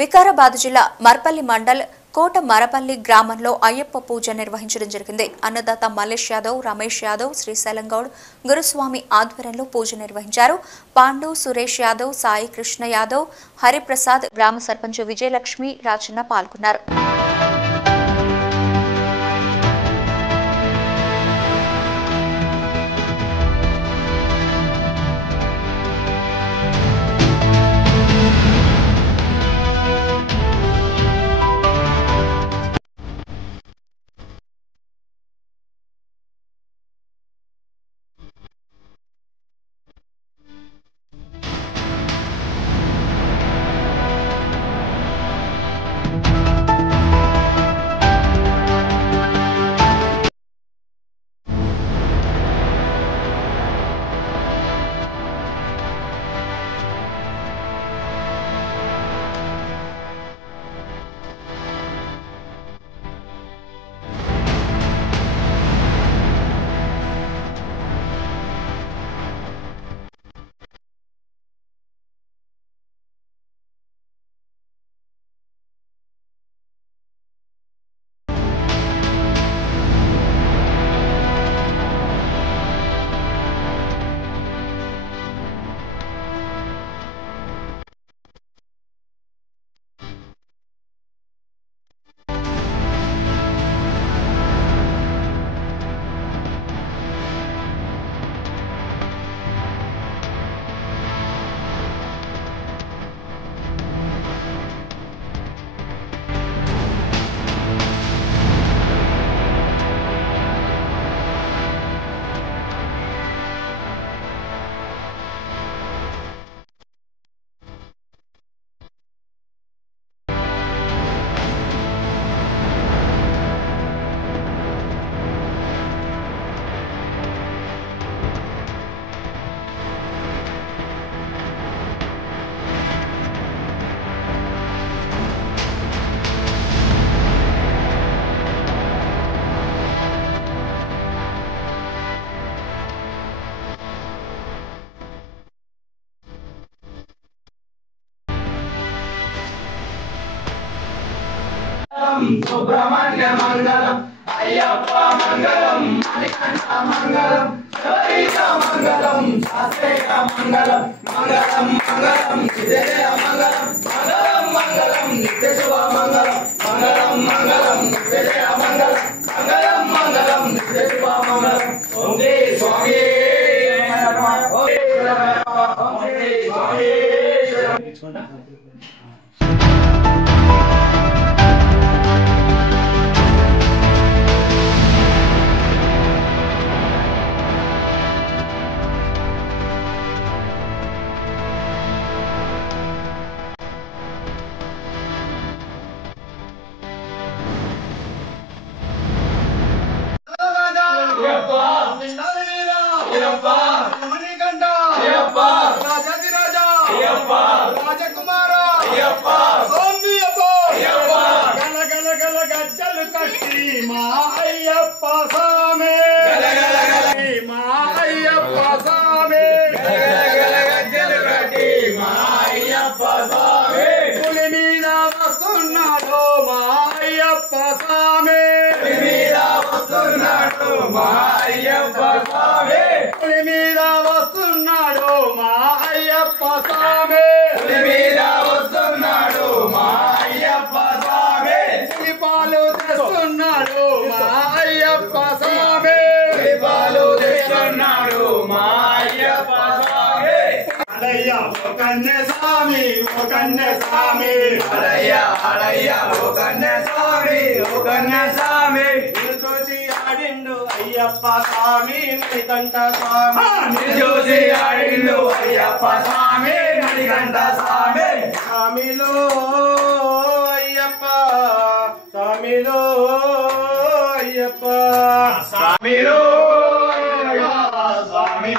వికారాబాద్ జిల్లా మర్పల్లి మండల్ కోట మరపల్లి గ్రామంలో అయ్యప్ప పూజ నిర్వహించడం జరిగింది. అన్నదాత మల్లేష్ యాదవ్, రమేష్ యాదవ్, శ్రీశైలం గౌడ్, గురుస్వామి ఆధ్వర్యంలో పూజ నిర్వహించారు. పాండు, సురేష్ యాదవ్, సాయి కృష్ణ యాదవ్, హరిప్రసాద్, గ్రామ సర్పంచ్ విజయలక్ష్మి, రాజన్న పాల్గొన్నారు. सुब्रह्मण्य मंगलम अय्यप्पा मंगलम मणिकंठा मंगलम शबरीशा मंगलम शास्त्रेया मंगलम मंगलम मंगलम नित्य मंगलम मंगलम मंगलम नित्य शुभ मंगलम मंगलम मंगलम नित्य मंगलम मंगलम मंगलम नित्य शुभ मंगलम ओम जय स्वामी ओम जय स्वामी అయ్యప్ప స్వామి మణికంఠ స్వామి నిర్జోసి ఆడిండు అయ్యప్ప స్వామి మణికంఠ స్వామి స్వామిలో అయ్యప్ప స్వామిలో అయ్యప్ప స్వామిలో స్వామి